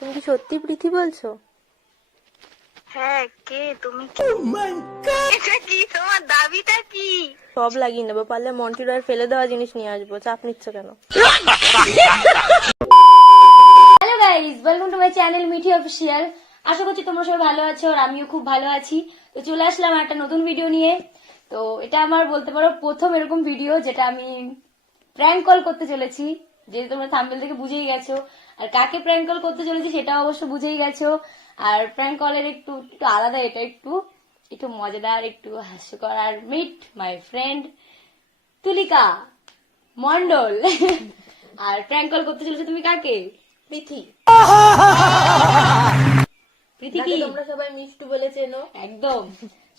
তুমি কি সত্যি প্রীতি বলছো? হ্যাঁ কে তুমি কি? এটা কি? তোমার দাবিটা কি? সব লাগিয়ে নেব পারলে রয়ের ফেলে দেওয়া জিনিস নিয়ে আসব চাপ নিচ্ছ কেন? Hello guys welcome to my channel Mithi official আশা করছি তোমরা সবাই ভালো আছো আর আমিও খুব ভালো আছি। তো চলে আসলাম একটা নতুন ভিডিও নিয়ে। তো এটা আমার বলতে পারো প্রথম এরকম ভিডিও যেটা আমি প্র্যাঙ্ক কল করতে চলেছি। যেহেতু তোমরা থাম্বেল থেকে বুঝেই গেছো আর কাকে প্র্যাঙ্ক কল করতে চলেছি সেটাও অবশ্য বুঝেই গেছো। আর প্র্যাঙ্ক কলের একটু একটু আলাদা এটা একটু একটু মজাদার একটু হাস্যকর। আর meet my friend Tulika Mondal R prank call করতে চলেছে তুমি কাকে? প্রীতি। তাকে কি? তোমরা সবাই মিষ্টি বলে চেনো। একদম।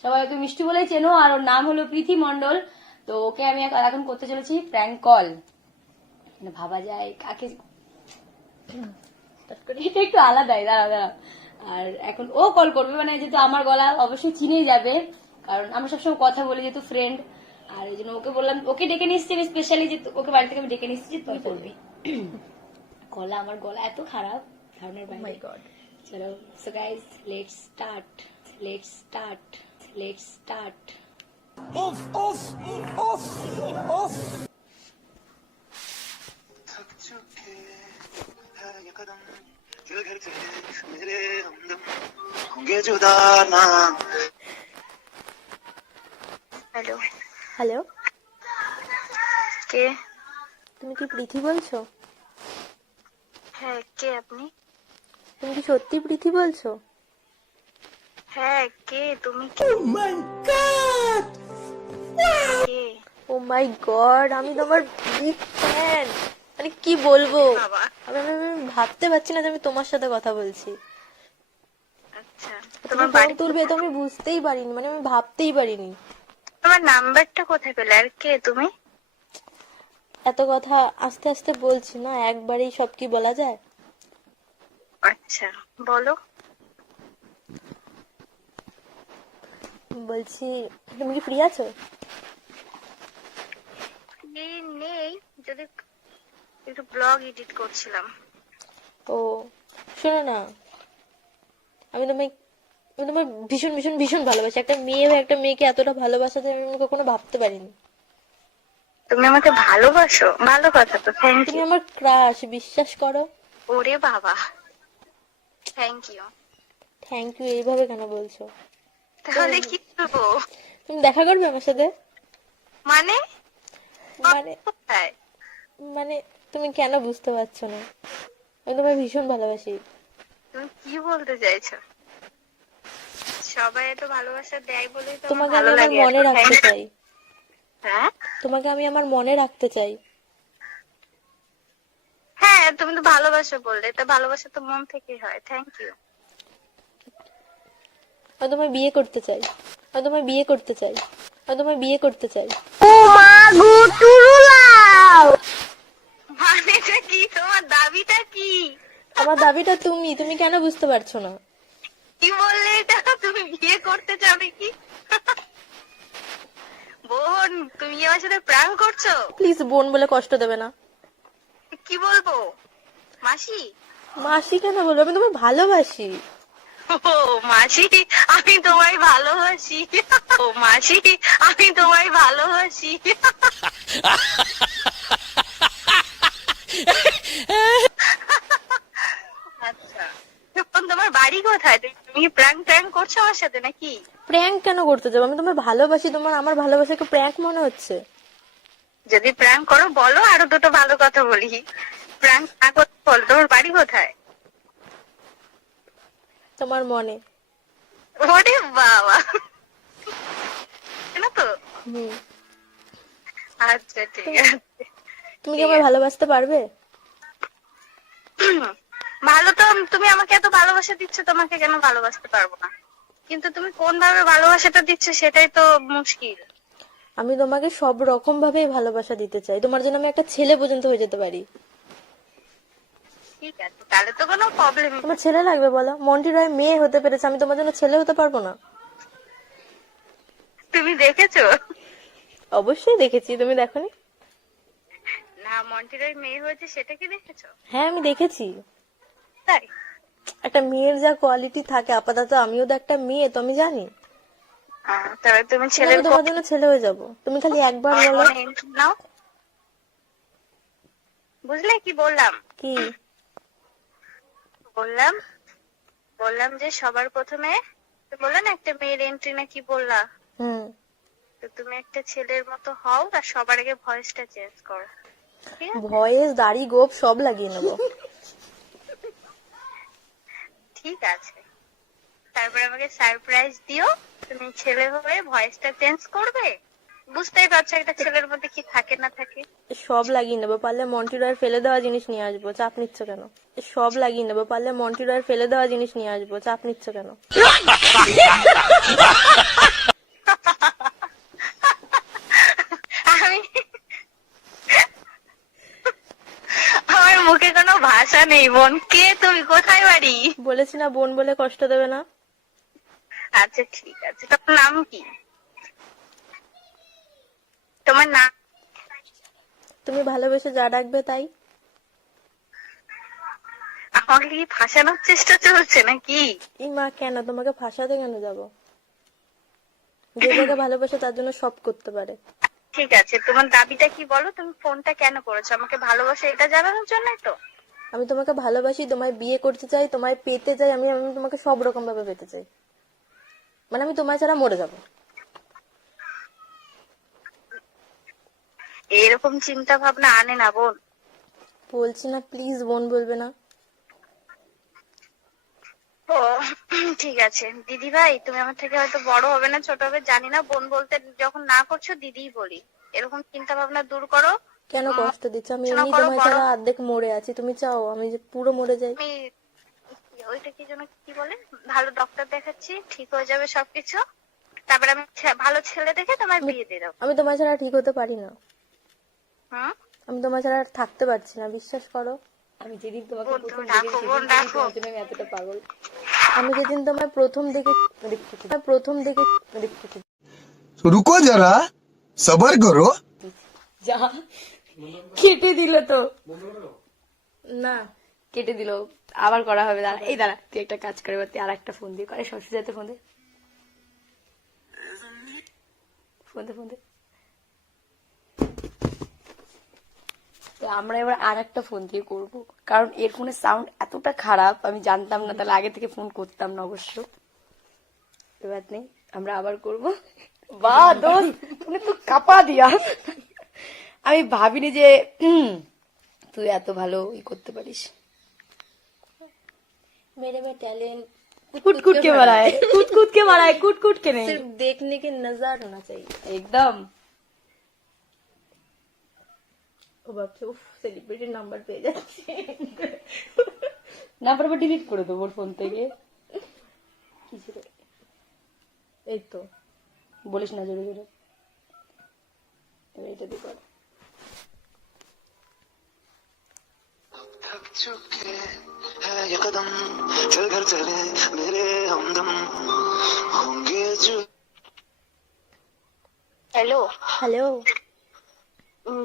সবাই ওকে মিষ্টি বলেই চেনো আর ওর নাম হলো প্রীতি মন্ডল তো ওকে আমি এখন- এখন করতে চলেছি প্র্যাঙ্ক কল ভাবা যায় কাকে এটা একটু আলাদাই দাঁড়া দাঁড়া আর এখন ও কল করবে মানে যেহেতু আমার গলা অবশ্যই চিনেই যাবে কারণ আমরা সবসময় কথা বলি যেহেতু ফ্রেন্ড আর এই জন্য ওকে বললাম ওকে ডেকে নিচ্ছি আমি স্পেশালি যে ওকে বাড়ি থেকে আমি ডেকে নিচ্ছি যে তুই করবি। গলা আমার গলা এত খারাপ ধারণার বাইরে। চলো so guys let's start let's start let's start off कदम जो गिरते मेरे हमदम होंगे जुदा ना হ্যালো হ্যালো কে তুমি কি প্রীতি বলছো হ্যাঁ কে আপনি তুমি কি সত্যি প্রীতি বলছো হ্যাঁ কে তুমি কে কে ও মাই গড আমি তোমার বিগ ফ্যান মানে কি বলব? আমি ভাবতে পারছি না যে আমি তোমার সাথে কথা বলছি। আচ্ছা। তোমার ফোন তুলবে তো আমি বুঝতেই পারিনি মানে আমি ভাবতেই পারিনি। তোমার নাম্বারটা কোথায় পেলে? আর কে তুমি? এত কথা আস্তে আস্তে বলছি না একবারেই সব কি বলা যায়? আচ্ছা বলো। বলছি তুমি কি ফ্রি আছো? নেই। যদি একটু ব্লগ এডিট করছিলাম। ও শোনো না। আমি তোমায় আমি ভীষণ ভীষণ ভীষণ ভালোবাসি। একটা মেয়ে হয়ে একটা মেয়েকে এতটা ভালোবাসা যায় আমি কখনো ভাবতে পারিনি। তুমি আমাকে ভালোবাসো? ভালো কথা তো থ্যাংক তুমি ইউ আমার ক্রাশ বিশ্বাস করো। ওরে বাবা। থ্যাংক ইউ থ্যাংক ইউ এইভাবে কেন বলছো? তাহলে কি করব? তুমি দেখা করবে আমার সাথে? মানে? মানে কোথায়? মানে তুমি কেন বুঝতে পারছ না? আমি তোমায় ভীষণ ভালোবাসি। তুমি কি বলতে চাইছো? সবাই এত ভালোবাসা দেয় বলেই তো তোমাকে আমি আমার মনে রাখতে চাই। হ্যাঁ? তোমাকে আমি আমার মনে রাখতে চাই। হ্যাঁ তুমি তো ভালোবাসো বললে তা ভালোবাসা তো মন থেকে হয় থ্যাংক ইউ আমি তোমায় বিয়ে করতে চাই। আমি তোমায় বিয়ে করতে চাই। আমি তোমায় বিয়ে করতে চাই। মানেটা কি তোমার দাবিটা কি আমার দাবিটা তুমি তুমি কেন বুঝতে পারছ না? কি বললে এটা? তুমি বিয়ে করতে চাও কি? বোন তুমি আমার সাথে প্রাণ করছ? প্লিজ বোন বলে কষ্ট দেবে না। কি বলব? মাসি? মাসি কেন বলব? আমি তোমায় ভালোবাসি। ও মাসি আমি তোমায় ভালোবাসি। ও মাসি আমি তোমায় ভালোবাসি আচ্ছা এখন তোমার বাড়ি কোথায়? তুমি প্র্যাঙ্ক ট্র্যাঙ্ক করছ আমার সাথে নাকি? প্র্যাঙ্ক কেন করতে যাব? আমি তোমায় ভালোবাসি তোমার আমার ভালোবাসাকে প্র্যাঙ্ক মনে হচ্ছে। যদি প্র্যাঙ্ক করো বলো আরও দুটো ভালো কথা বলি। প্র্যাঙ্ক না করতে বলো তোমার বাড়ি কোথায়? তোমার মনে। ওরে বাবা। না তো? হুম। আচ্ছা ঠিক আছে। তুমি কি আমায় ভালোবাসতে পারবে? ভালো তো তুমি আমাকে এত ভালোবাসা দিচ্ছ তোমাকে কেন ভালোবাসতে পারব না? কিন্তু তুমি কোন ভাবে ভালোবাসাটা দিচ্ছ সেটাই তো মুশকিল। আমি তোমাকে সব রকম ভাবেই ভালোবাসা দিতে চাই। তোমার জন্য আমি একটা ছেলে পর্যন্ত হয়ে যেতে পারি। ঠিক আছে তাহলে তো কোনো প্রবলেম তোমার ছেলে লাগবে বলো। মন্টি রয় মেয়ে হতে পেরেছে আমি তোমার জন্য ছেলে হতে পারব না। তুমি দেখেছ? অবশ্যই দেখেছি তুমি দেখোনি? না মন্টিরের মেয়ে হয়েছে সেটা কি দেখেছ? হ্যাঁ আমি দেখেছি। তাই? একটা মেয়ের যা কোয়ালিটি থাকে আপাতত আমিও তো একটা মেয়ে তো আমি জানি। তবে তুমি ছেলের তোমার জন্য ছেলে হয়ে যাব। তুমি খালি একবার বলো। নাও? বুঝলে কি বললাম? কি? বললাম বললাম যে সবার প্রথমে বললে না একটা মেয়ের এন্ট্রি না কি বললা? হুম। তো তুমি একটা ছেলের মতো হও আর সবার আগে ভয়েসটা চেঞ্জ করো। ভয়েস দাড়ি গোপ সব লাগিয়ে নেব। ঠিক আছে। তারপর আমাকে সারপ্রাইজ দিও তুমি ছেলে হয়ে ভয়েসটা চেঞ্জ করবে? বুঝতেই পারছ একটা ছেলের মধ্যে কি থাকে না থাকে। সব লাগিয়ে নেব পারলে মন্টিরয়ের ফেলে দেওয়া জিনিস নিয়ে আসব চাপ নিচ্ছ কেন? সব লাগিয়ে নেব পারলে মন্টিরয়ের ফেলে দেওয়া জিনিস নিয়ে আসব চাপ নিচ্ছ কেন আমি আমার মুখে ভাষা নেই বোন। কে তুমি? কোথায় বাড়ি? বলেছি না বোন বলে কষ্ট দেবে না। আচ্ছা ঠিক আছে। তোমার নাম কি? তোমার নাম তুমি ভালোবেসে যা ডাকবে তাই। আমাকে কি ফাঁসানোর চেষ্টা চলছে নাকি? ই মা কেন? তোমাকে ফাঁসাতে কেন যাব? যে যাকে ভালোবাসে তার জন্য সব করতে পারে। ঠিক আছে তোমার দাবিটা কি বলো? তুমি ফোনটা কেন করেছ? আমাকে ভালোবাসে এটা জানানোর জন্যই তো। আমি তোমাকে ভালোবাসি তোমায় বিয়ে করতে চাই তোমায় পেতে চাই আমি আমি তোমাকে সব রকম ভাবে পেতে চাই। মানে আমি তোমায় ছাড়া মরে যাব। এরকম চিন্তা ভাবনা আনে না বোন। বলছি না প্লিজ বোন বলবে না। ও ঠিক আছে। দিদি ভাই তুমি আমার থেকে হয়তো বড় হবে না ছোট হবে জানি না। বোন বলতে যখন না করছ দিদিই বলি। এরকম চিন্তা ভাবনা দূর করো। কেন কষ্ট দিচ্ছ? আমি এমনি তোমার ছাড়া অর্ধেক মরে আছি তুমি চাও আমি যে পুরো মরে যাই? ওইটা কি যেন কি বলে? ভালো ডক্টর দেখাচ্ছি ঠিক হয়ে যাবে সবকিছু। তারপরে আমি ভালো ছেলে দেখে তোমায় বিয়ে দিয়ে দেবো। আমি তোমার ছাড়া ঠিক হতে পারি না। হ্যাঁ? আমি তোমার ছাড়া আর থাকতে পারছি না বিশ্বাস করো। আমি যেদিন তোমাকে প্রথম দেখেছি তুমি আমি এতটা পাগল। আমি যেদিন তোমায় প্রথম দেখে দেখেছি প্রথম দেখে দেখতে রুকো যারা সবার করো। যা কেটে দিল তো। না, কেটে দিল। আবার করা হবে, দাঁড়া, এই দাঁড়া, তুই একটা কাজ করে তুই আর একটা ফোন দিয়ে করে শ্বশুর যাতে ফোন দে ফোন দে ফোন দে। তো আমরা এবার আর একটা ফোন দিয়ে করব। কারণ এর ফোনের সাউন্ড এতটা খারাপ, আমি জানতাম না, তাহলে আগে থেকে ফোন করতাম না অবশ্য। এবার নেই, আমরা আবার করব। বা দোস্ত তুমি তো কাপা দিয়া। আমি ভাবিনি যে উম, তুই এত ভালো ই করতে পারিস मेरे में टैलेंट कुट कुट के मारा है कूट कूट के मारा है कूट कूट के नहीं सिर्फ देखने के नजर होना चाहिए एकदम ও ভাবছে উফ সেলিব্রিটি নাম্বার পেয়ে যাচ্ছে নাম্বার পর ডিলিট করে দেবো ওর ফোন থেকে কি ছিল এই তো বলিস না জোরে জোরে এবার এটা দিয়ে কর। थक चुके हैं ये कदम चल घर चले मेरे हमदम होंगे जो হ্যালো হ্যালো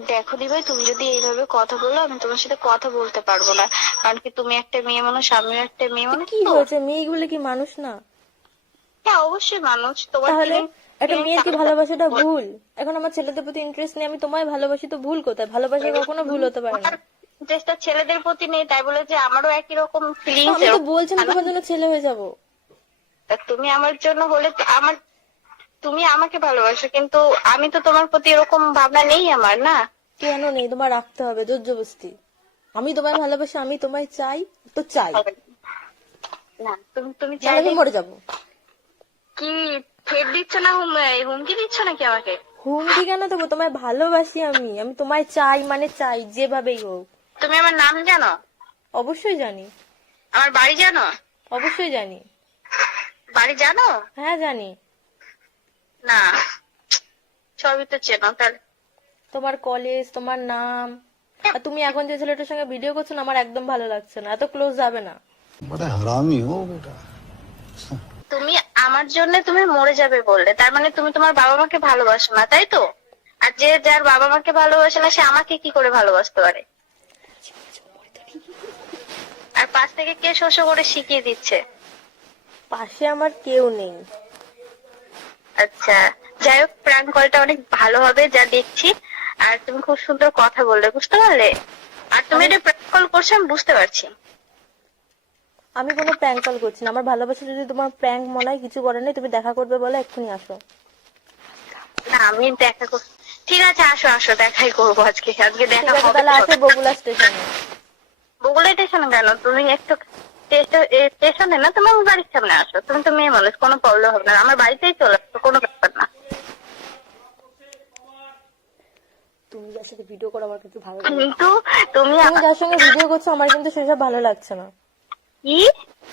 দেখো দি ভাই তুমি যদি এইভাবে কথা বলো আমি তোমার সাথে কথা বলতে পারবো না কারণ কি তুমি একটা মেয়ে মানুষ আমিও একটা মেয়ে মানুষ কি তো। হয়েছে মেয়েগুলো কি মানুষ না হ্যাঁ অবশ্যই মানুষ তোমার তাহলে feeling- একটা feeling মেয়ের কি থাকতে ভালোবাসাটা পারে। ভুল এখন আমার ছেলেদের প্রতি ইন্টারেস্ট নেই আমি তোমায় ভালোবাসি তো ভুল কোথায় ভালোবাসা কখনো ভুল হতে পারে না চেষ্টা ছেলেদের প্রতি নেই তাই বলে যে আমারও একই রকম তো ফিলিংস আমি তো বলছি না তোমার জন্য ছেলে হয়ে যাব। তুমি আমার জন্য হলে আমার তুমি আমাকে ভালোবাসো কিন্তু আমি তো তোমার প্রতি এরকম ভাবনা নেই আমার না? কেন নেই? তোমার রাখতে হবে জোর জবস্তি আমি তোমায় ভালোবাসি আমি তোমায় চাই তো চাই। না তুমি তুমি নাহলে আমি চাইলে মরে যাব। কি ফের দিচ্ছ না হুম হুমকি দিচ্ছ নাকি আমাকে? হুমকি কেন দেবো? তোমায় ভালোবাসি আমি আমি তোমায় চাই মানে চাই যেভাবেই হোক। তুমি আমার নাম জানো? অবশ্যই জানি। আমার বাড়ি জানো? অবশ্যই জানি। বাড়ি জানো? হ্যাঁ জানি। না সবই তো চেনো তাহলে। তোমার কলেজ তোমার নাম হ্যাঁ। তুমি এখন যে ছেলেটার সঙ্গে ভিডিও করছ আমার একদম ভালো লাগছে না। এত ক্লোজ যাবে না। বড় হারামি ও বেটা। তুমি আমার জন্য তুমি মরে যাবে বললে। তার মানে তুমি তোমার বাবা মাকে ভালোবাসো না তাই তো? আর যে যার বাবা মাকে ভালোবাসে না সে আমাকে কি করে ভালোবাসতে পারে? আর পাশ থেকে কে শস্য করে শিখিয়ে দিচ্ছে? পাশে আমার কেউ নেই। আচ্ছা যাই হোক প্র্যাঙ্ক কলটা অনেক ভালো হবে যা দেখছি। আর তুমি খুব সুন্দর কথা বললে বুঝতে পারলে? আর তুমি এটা প্র্যাঙ্ক কল করছ আমি বুঝতে পারছি। আমি কোনো প্র্যাঙ্ক কল করছি না। আমার ভালোবাসা যদি তোমার প্র্যাঙ্ক মনে হয় কিছু করে নেই তুমি দেখা করবে বলে এক্ষুনি আসো। না আমি দেখা ঠিক আছে আসো আসো দেখাই করব আজকে। আজকে দেখা হবে তাহলে আসো বগুলা স্টেশনে স্টেশনে কেন তুমি একটু স্টেশনে না তুমি আমার বাড়ির সামনে আসো। তুমি তো মেয়ে মানুষ কোনো প্রবলেম হবে না। আমার বাড়িতেই চলে আসো কোনো ব্যাপার না। তুমি যার সাথে ভিডিও করো আমার কিন্তু ভালো কিন্তু তুমি তুমি যার সঙ্গে ভিডিও করছ আমার কিন্তু সেসব ভালো লাগছে না। কি?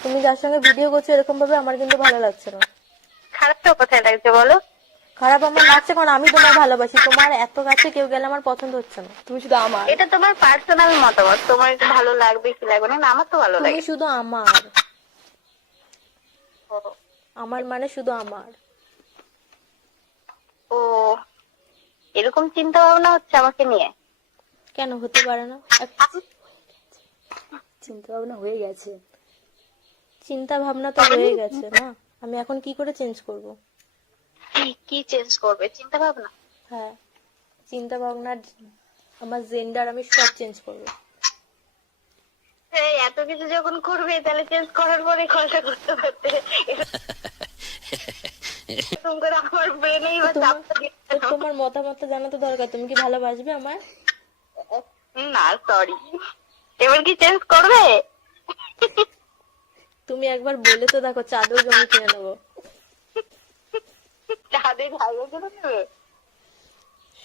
তুমি যার সঙ্গে ভিডিও করছ এরকম ভাবে আমার কিন্তু ভালো লাগছে না। খারাপটা কোথায় লাগছে বলো? খারাপ আমার লাগছে কারণ আমি তোমার ভালোবাসি। তোমার এত কাছে কেউ গেলে আমার পছন্দ হচ্ছে না। তুমি শুধু আমার। এটা তোমার পার্সোনাল মতামত। তোমার ভালো লাগবে কি লাগবে না? না, আমার তো ভালো তুমি লাগে। শুধু আমার। আমার মানে শুধু আমার। ও এরকম চিন্তা ভাবনা হচ্ছে আমাকে নিয়ে? কেন হতে পারে না? চিন্তা ভাবনা হয়ে গেছে। চিন্তা ভাবনা তো হয়ে গেছে না? আমি এখন কি করে চেঞ্জ করব? কি- কি চেঞ্জ করবে? চিন্তা ভাবনা? হ্যাঁ চিন্তা ভাবনার আমার জেন্ডার আমি সব চেঞ্জ করব। এই এত কিছু যখন করবে তাহলে চেঞ্জ করার পরে কলটা করতে পারতে। এরকম করে আমার ব্রেনেই বা চাপটা দিয়ে তো তোমার মতামতটা জানা তো দরকার তুমি কি ভালোবাসবে আমার? না সরি এবার কি চেঞ্জ করবে? তুমি একবার বলে তো দেখো চাদর জমি কিনে নেব। তাদের ভালো করে নেবে?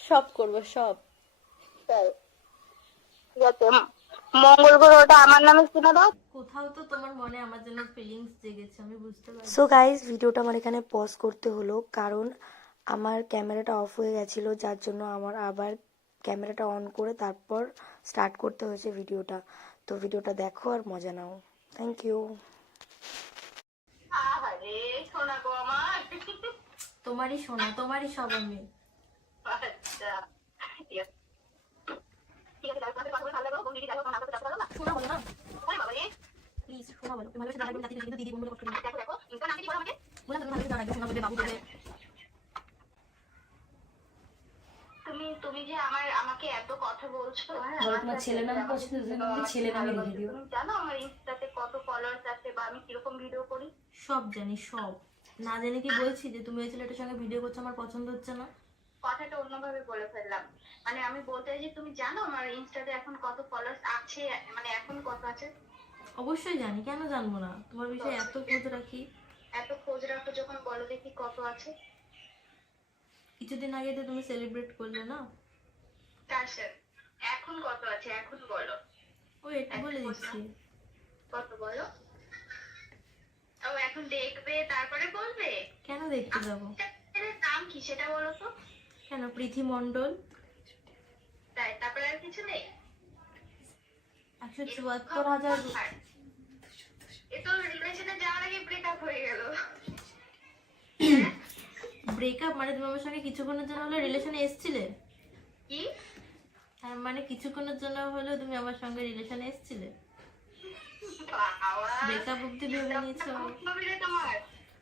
সব করব সব। তাই। ঠিক আছে মঙ্গল গ্রহটা আমার নামে কিনে দাও। কোথাও তো তোমার মনে আমার জন্য ফিলিংস জেগেছে আমি বুঝতে পারছি। সো গাইজ ভিডিওটা আমার এখানে পজ করতে হলো কারণ আমার ক্যামেরাটা অফ হয়ে গেছিল যার জন্য আমার আবার ক্যামেরাটা অন করে তারপর স্টার্ট করতে হয়েছে ভিডিওটা। তো ভিডিওটা দেখো আর মজা নাও। থ্যাংক ইউ আরে শোনা গো আমার। তোমারই শোনা তোমারই সব আমি। আচ্ছা তুমি তুমি যে আমার আমাকে এত কথা বলছো হ্যাঁ? তোমার ছেলে নাম পছন্দ তুমি ছেলে নামে লিখে দিও। জানো আমার ইনস্টাতে কত ফলোয়ার্স আছে বা আমি কীরকম ভিডিও করি? সব জানি সব। না জেনে কি বলছি যে তুমি ওই ছেলেটার সঙ্গে ভিডিও করছ আমার পছন্দ হচ্ছে না? কথাটা অন্যভাবে বলে ফেললাম। মানে আমি বলতে যে তুমি জানো আমার ইনস্টাতে এখন কত ফলোয়ার্স আছে মানে এখন কত আছে? অবশ্যই জানি কেন জানব না? তোমার বিষয়ে এত খোঁজ রাখি। এত খোঁজ রাখো যখন বলো দেখি কত আছে। কিছুদিন আগে তো তুমি সেলিব্রেট করলে না? কার? এখন কত আছে? এখন বলো। ও একটু বলে। দিচ্ছি। কত বলো? ও এখন দেখবে তারপরে বলবে। কেন দেখতে যাব? এর নাম কি সেটা বলো তো? কেন পৃথি মণ্ডল? তাই তারপরে আর কিছু নেই? একশো চুয়াত্তর হাজার এ তো রিলেশনে যাওয়ার আগে ব্রেকআপ হয়ে গেল। ব্রেকআপ মানে তুমি আমার সঙ্গে কিছুক্ষণের জন্য হলে রিলেশনে এসছিলে? কি? মানে কিছুক্ষণের জন্য হলেও তুমি আমার সঙ্গে রিলেশনে এসছিলে? ব্রেকআপ অব্দি ভেবে নিয়েছো?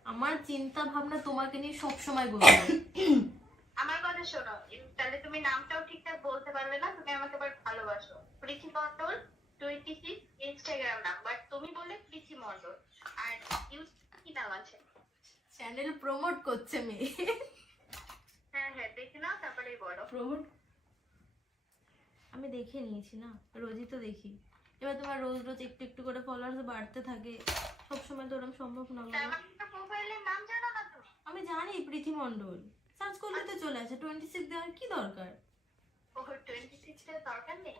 আমার চিন্তা ভাবনা তোমাকে নিয়ে সব সময় বলব। আমার কথা শোনো তাহলে তুমি নামটাও ঠিকঠাক বলতে পারলে না তুমি আমাকে আবার ভালোবাসো। Priti Mondal twenty six Instagram নাম বাট তুমি বললে প্রীতি মন্ডল আর ইউজ কি নাম আছে? চ্যানেল প্রমোট করছে মেয়ে। হ্যাঁ হ্যাঁ দেখে নাও তারপরে বলো। প্রমোট আমি দেখে নিয়েছি না রোজই তো দেখি। এবার তোমার রোজ রোজ একটু একটু করে ফলোয়ার্স বাড়তে থাকে। সব সময় তো ওরকম সম্ভব না আমি জানি প্রীতি মণ্ডল। সার্চ করলে তো চলে আসে। টোয়েন্টি সিক্স দেওয়ার কি দরকার? দরকার নেই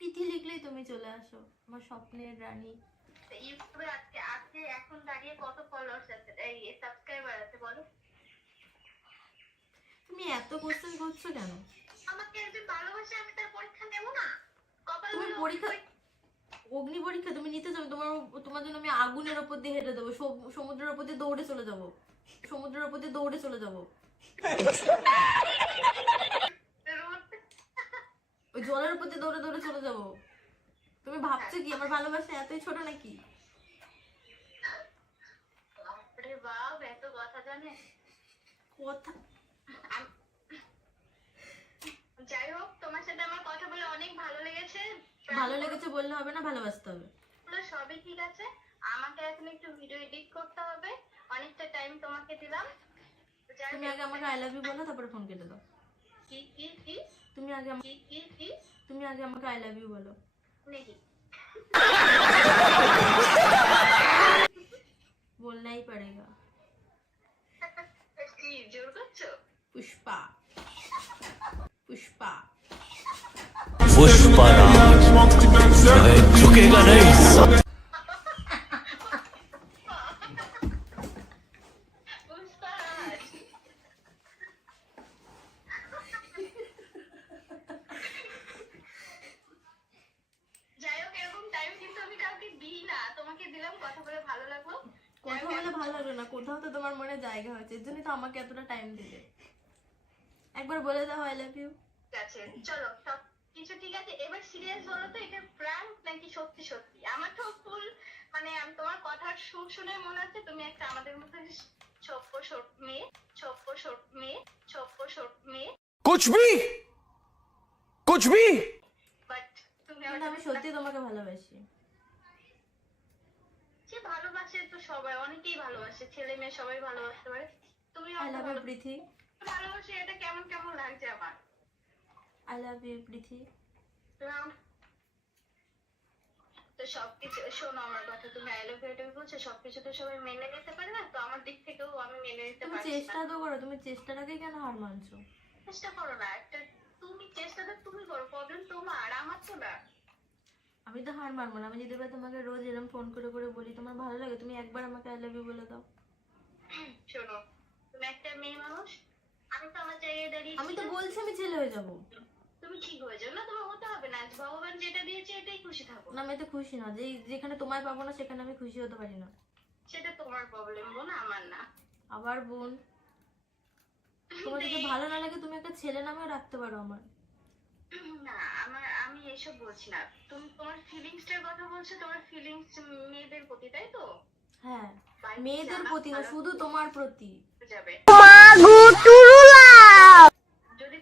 প্রীতি লিখলেই তুমি চলে আসো। আমার স্বপ্নের রানী। ইউটিউবে আজকে আজকে এখন দাঁড়িয়ে কত ফলোয়ার্স আছে এই সাবস্ক্রাইবার আছে বলো তুমি এত কোশ্চেন করছ কেন? আমাকে একজন ভালোবাসে, আমি তার পরীক্ষা নেব না? তুমি পরীক্ষা অগ্নি পরীক্ষা তুমি নিতে যাবে তোমার তোমার জন্য আমি আগুনের ওপর দিয়ে হেঁটে দেবো সমুদ্রের ওপর দিয়ে দৌড়ে চলে যাব। সমুদ্রের ওপর দিয়ে দৌড়ে চলে যাব। ওই জলের উপর দিয়ে দৌড়ে দৌড়ে চলে যাব। তুমি ভাবছ কি আমার ভালোবাসা এতই ছোট নাকি? কথা জানে। কথা আম- যাই হোক তোমার সাথে আমার কথা বলে অনেক ভালো লেগেছে। ভালো লেগেছে বললে হবে না ভালোবাসতে হবে। এগুলো সবই ঠিক আছে। আমাকে এখন একটু ভিডিও এডিট করতে হবে। অনেকটা টাইম তোমাকে দিলাম। তুমি আগে আমাকে আই লাভ ইউ বলো তারপরে ফোন কেটে দাও। কি কি কি? তুমি আগে কি কি কি? তুমি আগে আমাকে আই লাভ ইউ বলো। নেহি না। তোমাকে দিলাম কথা বলে ভালো লাগল। না। কোথাও তো তোমার মনে জায়গা হয়েছে। এর জন্যই তো আমাকে এতটা টাইম দিলে। একবার বলে দাও আই লাভ ইউ ঠিক আছে চলো সব কিছু ঠিক আছে এবার সিরিয়াস বলো তো এটা প্র্যাঙ্ক নাকি সত্যি সত্যি? আমার তো ফুল মানে আমি তোমার কথার সুর শুনে মনে হচ্ছে তুমি একটা আমাদের মতো ছোপ্প ছোট মেয়ে ছোপ্প ছোট মেয়ে ছোপ্প ছোট মেয়ে। কুছ ভি কুছ ভি বাট তুমি আমি সত্যি তোমাকে ভালোবাসি। যে ভালোবাসে তো সবাই অনেকেই ভালোবাসে ছেলে মেয়ে সবাই ভালোবাসতে পারে। তুমি ভালোবাসে এটা কেমন কেমন লাগছে আমার? I love. আম- তো সবকিছু শোনো আমার কথা তুমি আই লাভ ইউ বলছো সবকিছু তো সবাই মেনে নিতে পারে না তো আমার দিক থেকেও আমি মেনে নিতে পারছি তুমি চেষ্টা তো করো তুমি চেষ্টাটাকে কেন হার মানছো? চেষ্টা করো না একটা তুমি চেষ্টাটা তুমি করো প্রবলেম তোমার আমার তো না। আমি তো হার মানবো না আমি যদি তোমাকে রোজ এরকম ফোন করে করে বলি তোমার ভালো লাগে তুমি একবার আমাকে আই লাভ ইউ বলে দাও। শোনো তুমি একটা মেয়ে মানুষ আমি তো আমার জায়গায় দাঁড়িয়ে আমি তো বলছি আমি ছেলে হয়ে যাব। তুমি ঠিক হয়ে যাও না তোমার হতে হবে না। ভগবান যেটা দিয়েছে এটাই খুশি থাকো। না আমি এতে খুশি না। যে যেখানে তোমায় পাবো না সেখানে আমি খুশি হতে পারি না। সেটা তোমার প্রবলেম বোন আমার না। আবার বোন তোমার যদি ভালো না লাগে তুমি একটা ছেলে নামেও রাখতে পারো আমার। না আমার আমি এসব বলছি না। তুমি তোমার ফিলিংসটার কথা বলছো তোমার ফিলিংস মেয়েদের প্রতি তাই তো? হ্যাঁ মেয়েদের প্রতি না শুধু তোমার প্রতি। যাবে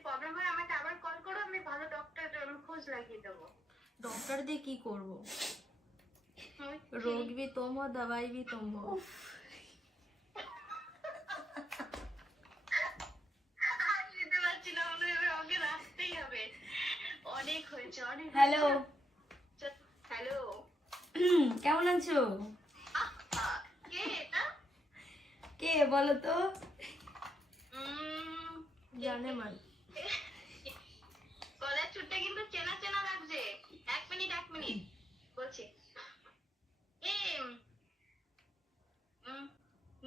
প্রবলেম হয় আমাকে আবার কল করো আমি ভালো ডক্টর আমি খোঁজ লাগিয়ে দেবো डॉक्टर দিয়ে কি করব আমি रोग भी तुम हो दवाई भी तुम हो আর নিতে পারছি না মনে হয় ওকে রাখতেই হবে অনেক হয়েছে অনেক হ্যালো হ্যালো কেমন আছো কে এটা কে বলো তো উম, জানে মান চুটটা কিন্তু চেনা চেনা লাগছে। এক মিনিট এক মিনিট। বলছি। এ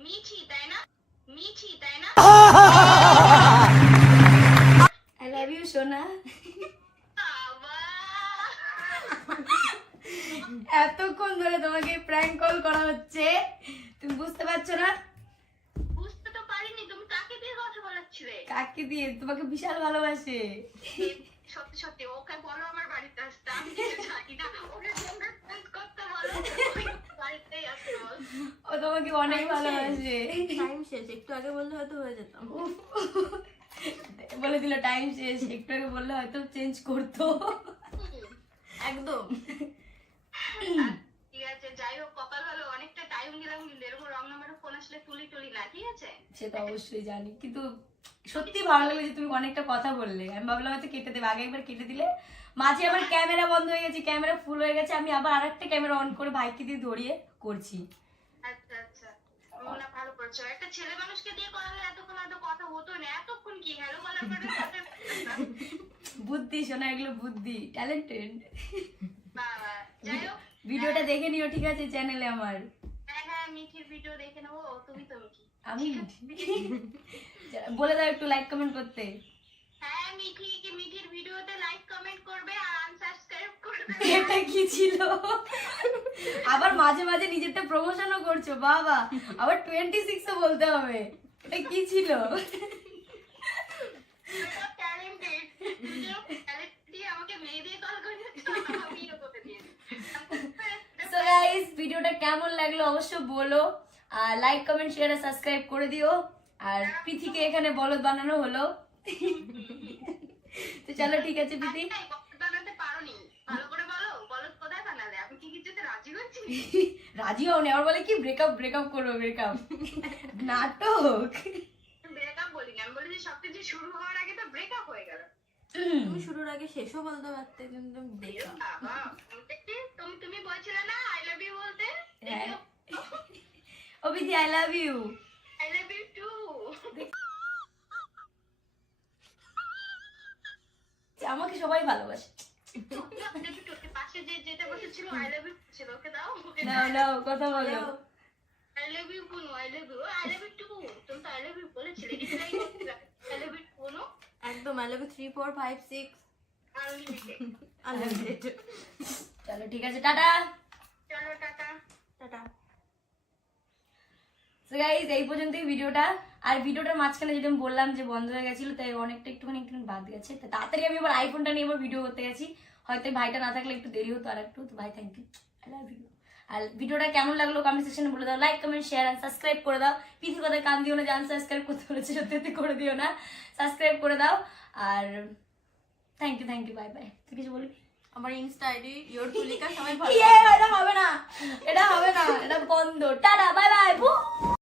মিঠি তাই না? মিঠি তাই না? আই লাভ ইউ সোনা। এতক্ষণ ধরে তোমাকে প্র্যাঙ্ক কল করা হচ্ছে। তুমি বুঝতে পারছ না? বুঝতে তো পারিনি তুমি কাকে দিয়ে কথা বলাচ্ছিলে? কাকে দিয়ে? তোমাকে বিশাল ভালোবাসে এ, সত্যি সত্যি ওকে বলো আমার বাড়িতে আসতে আমি কিছু জানি না ওকে ফোন করতে বলো ওই বাড়িতেই আসতে বল ও তোমাকে অনেক ভালোবাসে টাইম শেষ একটু আগে বললে হয়তো হয়ে যেতাম বলে দিল টাইম শেষ। একটু আগে বললে হয়তো চেঞ্জ করতো। একদম। ঠিক আছে যাই হোক কপাল ভালো অনেকটা টাইম দিলাম কিন্তু এরকম রং নাম্বারে ফোন আসলে তুলি তুলি না ঠিক আছে? সে অবশ্যই জানি কিন্তু সত্যি ভালো লাগল যে তুমি অনেকটা কথা বললে। আমি ভাবলাম হয়তো কেটে দেবে আগে একবার কেটে দিলে। মাঝে আমার ক্যামেরা বন্ধ হয়ে গেছে ক্যামেরা ফুল হয়ে গেছে আমি আবার আরেকটা ক্যামেরা অন করে ভাইকে দিয়ে ধরিয়ে করছি। আচ্ছা আচ্ছা। ভালো করছ? একটা ছেলে মানুষকে দিয়ে এতক্ষণ হয়তো কথা হতো না এতক্ষণ কি? হ্যালো বলার পরে বুদ্ধি শোনা এগুলো বুদ্ধি ট্যালেন্টেড বাবা যাই হোক ভিডিওটা দেখে নিও ঠিক আছে চ্যানেলে আমার। হ্যাঁ হ্যাঁ মিঠির ভিডিও দেখে নেব তুমি তো মিঠি। আমি বলে দাও একটু লাইক কমেন্ট করতে। হ্যাঁ মিঠি কি মিঠির ভিডিওতে লাইক কমেন্ট করবে আর আনসাবস্ক্রাইব এটা কি ছিল? আবার মাঝে মাঝে নিজেরটা প্রমোশনও করছ, বাবা। আবার টোয়েন্টি সিক্সও বলতে হবে। এটা কি ছিল? ভিডিওটা কেমন লাগল অবশ্য বলো। আর লাইক কমেন্ট শেয়ার আর সাবস্ক্রাইব করে দিও। আর পিথিকে এখানে বলদ বানানো হলো। তো চলো, ঠিক আছে, পিথি এই বলদ বানাতে পারোনি ভালো করে বলো বলদ কোথায় বানালে? আমি কি কিছুতে রাজি হচ্ছি? রাজি হও আবার বলে কি ব্রেকআপ ব্রেকআপ করব ব্রেকআপ নাটক? ব্রেকআপ বলিনি আমি বলি যে সবকিছু শুরু হওয়ার আগে তো ব্রেকআপ হয়ে গেল। তুমি শুরুর আগে শেষও বলতে পারতে কিন্তু দেখা বাবা দেখি তুমি তুমি বলছিলে না আই লাভ ইউ বলতে? I love you I love you too আমাকে সবাই ভালোবাসে। পাশে যে আই লাভ ইউ ছিল ওকে দাও ওকে নাও নাও কথা বলো। আই লাভ ইউ বুনু I love you I love you too তুমি তো আই লাভ ইউ বলেছিলে আই লাভ ইউ বুনু একদম I love three four five six unlimited unlimited চলো ঠিক আছে টাটা। চলো টাটা। টাটা। সো গাইজ এই পর্যন্তই ভিডিওটা। আর ভিডিওটার মাঝখানে যেটা আমি বললাম যে বন্ধ হয়ে গেছিল তাই অনেকটা একটুখানি একটুখানি বাদ গেছে। তো তাড়াতাড়ি আমি আবার আইফোনটা নিয়ে আবার ভিডিও করতে গেছি হয়তো ভাইটা না থাকলে একটু দেরি হতো আর একটু। তো ভাই thank you I love you আর ভিডিওটা কেমন লাগল কমেন্ট সেকশনে বলে দাও। লাইক কমেন্ট শেয়ার আর সাবস্ক্রাইব করে দাও। পিথি কথা কান দিও না জান সাবস্ক্রাইব করতে বলেছে সত্যি সত্যি করে দিও না। সাবস্ক্রাইব করে দাও। আর thank you thank you bye bye তুই কিছু বলবি? আমার ইনস্টা আইডি ইয়োর তুলিকা সবাই ভালো ইয়ে, এটা হবে না। এটা হবে না। এটা বন্ধ। Tata bye bye